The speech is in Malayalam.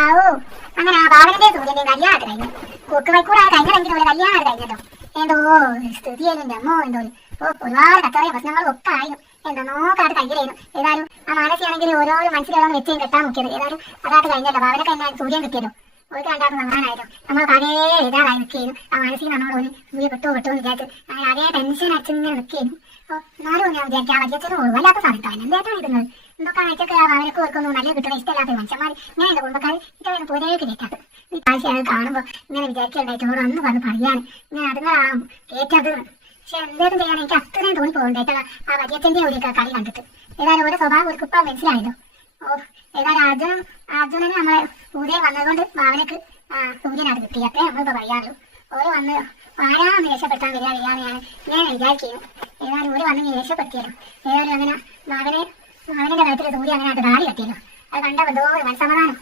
ആവോ അങ്ങനെ ആ ഭാവനന്റെ സൂര്യന്റെ കല്യാണം കഴിഞ്ഞു. കൊക്ക് വൈക്കൂടെ കഴിഞ്ഞെങ്കിലും ഒരു കല്യാണം കഴിഞ്ഞല്ലോ. എന്തോ സ്ഥിതിയായിരുന്നു അമ്മോ. എന്തോ ഒരുപാട് കച്ചറയും പ്രശ്നങ്ങളും ഒക്കെ ആയിരുന്നു. എന്താണോ കാട്ട് കയ്യിലായിരുന്നു. ഏതായാലും ആ മാനസിയാണെങ്കിൽ ഓരോരോ മനസ്സിലോന്ന് വെച്ചും കെട്ടാൻ നോക്കിയത്. ഏതായാലും അതാട്ട് കഴിഞ്ഞല്ലോ. ഭാവനക്ക് തന്നെ സൂര്യൻ കിട്ടിയല്ലോ. ഒരു രണ്ടാമത് നന്നാനായല്ലോ. നമ്മൾ അതേ ഇതാറായി നിൽക്കുന്നു. ആ മനസ്സിൽ നമ്മളോട് സൂര്യ കിട്ടുമോ എന്ന് വിചാരിച്ചു അങ്ങനെ അതേ ടെൻഷൻ അടിച്ചിങ്ങനെ നിൽക്കുന്നു. എന്നാലും ഞാൻ വിചാരിക്കാം വല്യച്ഛനും വല്ലാത്ത സാധിക്കാൻ എന്തായിട്ടാണ് ഇടുന്നത്. എന്തൊക്കെ അയച്ചൊക്കെ ആ ഭാവനക്ക് ഓർക്കൊന്നും നല്ല കിട്ടണ ഇഷ്ടമില്ലാത്ത മനുഷ്യന്മാർ ഞാൻ എൻ്റെ കുടുംബക്കാർ ഇത്രയും പുരേക്ക് കേട്ടത്. ഈ കാഴ്ച അത് കാണുമ്പോൾ ഇങ്ങനെ വിചാരിക്കണ്ടായിട്ടോട് അന്ന് വന്ന് പറയാൻ ഞാൻ അതുങ്ങളാണ് കേട്ടത്. പക്ഷെ എന്തേലും ചെയ്യാൻ എനിക്ക് അത്രയും തോന്നിപ്പോകണ്ടായിട്ടാ ആ വല്യച്ഛൻ്റെ ഒരു കളി കണ്ടിട്ട്. ഏതായാലും ഓരോ സ്വഭാവം ഒരു കുപ്പം മനസ്സിലായല്ലോ. ഏതായാലും അർജുനന് നമ്മളെ സൂര്യൻ വന്നതുകൊണ്ട് ഭാവനക്ക് സൂര്യനത് കിട്ടി. അത്രേ നമ്മളിപ്പോൾ പറയാറുള്ളൂ. ഓരോ വന്ന് ആരാന്ന് രക്ഷപ്പെടുത്താൻ വരികയാണ് ഞാൻ വിചാരിക്കുന്നു. ഏതായാലും ഓരോ വന്ന് രക്ഷപ്പെടുത്തിയല്ലോ. ഏതായാലും അങ്ങനെ ഭാവനന്റെ കാര്യത്തിൽ സൂര്യ അങ്ങനെ അത് ധാരി കെട്ടിയല്ലോ. അത് കണ്ടപ്പോൾ എന്തോ ഒരു മനസ്സമാധാനം.